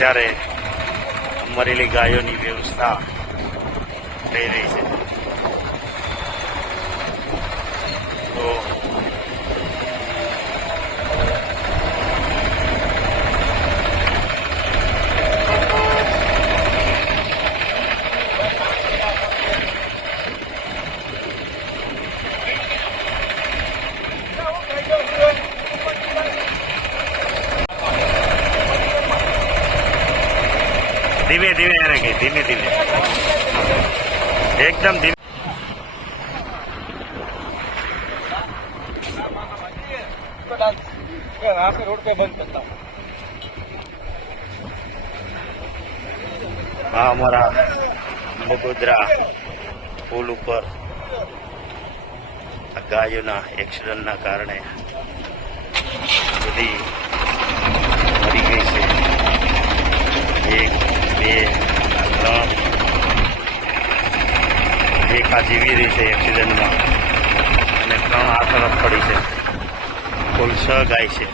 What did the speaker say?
જ્યારે મરેલી ગાયોની વ્યવસ્થા થઈ રહી છે. તો ધીમે ધીમે એને ગઈ, ધીમે ધીમે, એકદમ ધીમે. હા, અમારા બગોદરા પુલ ઉપર ગાયોના એક્સિડન્ટના કારણે બધી મરી ગઈ છે. 1, 2, 3 એક આ જીવી રહી છે એક્સિડન્ટમાં, અને 3 આ તરફ પડી છે. કુલ 6 ગાય છે.